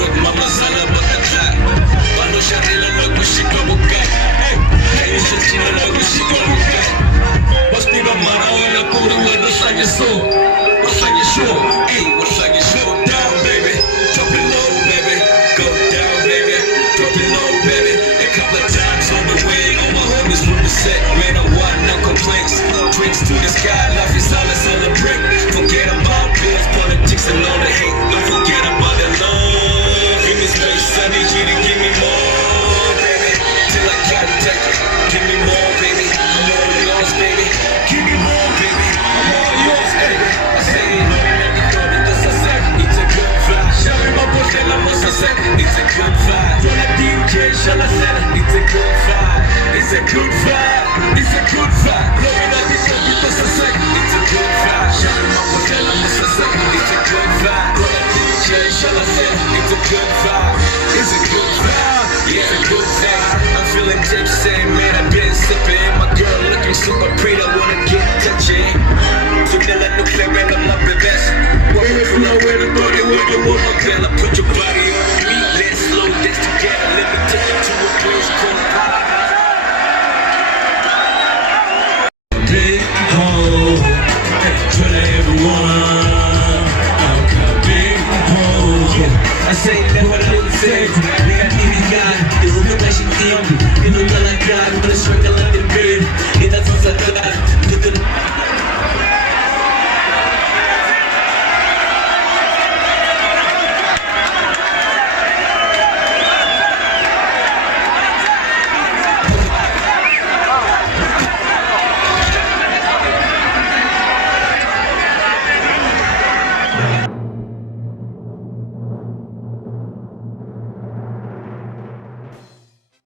दूध में मसाला बदला बालो शरीर लगू शिका बुका hey शचिन लगू शिका बुका बस निगा मारा वाला पूरा वाला सागे सो wasage show hey wasage show down baby drop it low baby go down baby drop it low baby a couple of times on the way all my homies from the set man I want no complaints drinks to the sky life is all a celebrate forget about bills politics and all the hate don't forget about the love in this place I need you to give me more baby till I can't take it give me more baby I'm all yours baby give me more baby I'm all yours baby I say it it's a good vibe show me my push and I'm also set it's a good vibe from the DJ shall I say it's a good vibe it's a good vibe it's a good vibe blowing up this up it's a sec it's a good vibe show me my push and I'm also set it's a good vibe from the DJ shall I say it's a good vibe it's a good vibe yeah it's a good thing I'm feeling tipsy man I've been sipping my girl looking super pretty I wanna get touchy so tell her no clear and I'm up the best where you know where the body where you want my girl I put your body on me let's slow this together let me take you to a place called big hole tell everyone I'm big hole I say that what I didn't say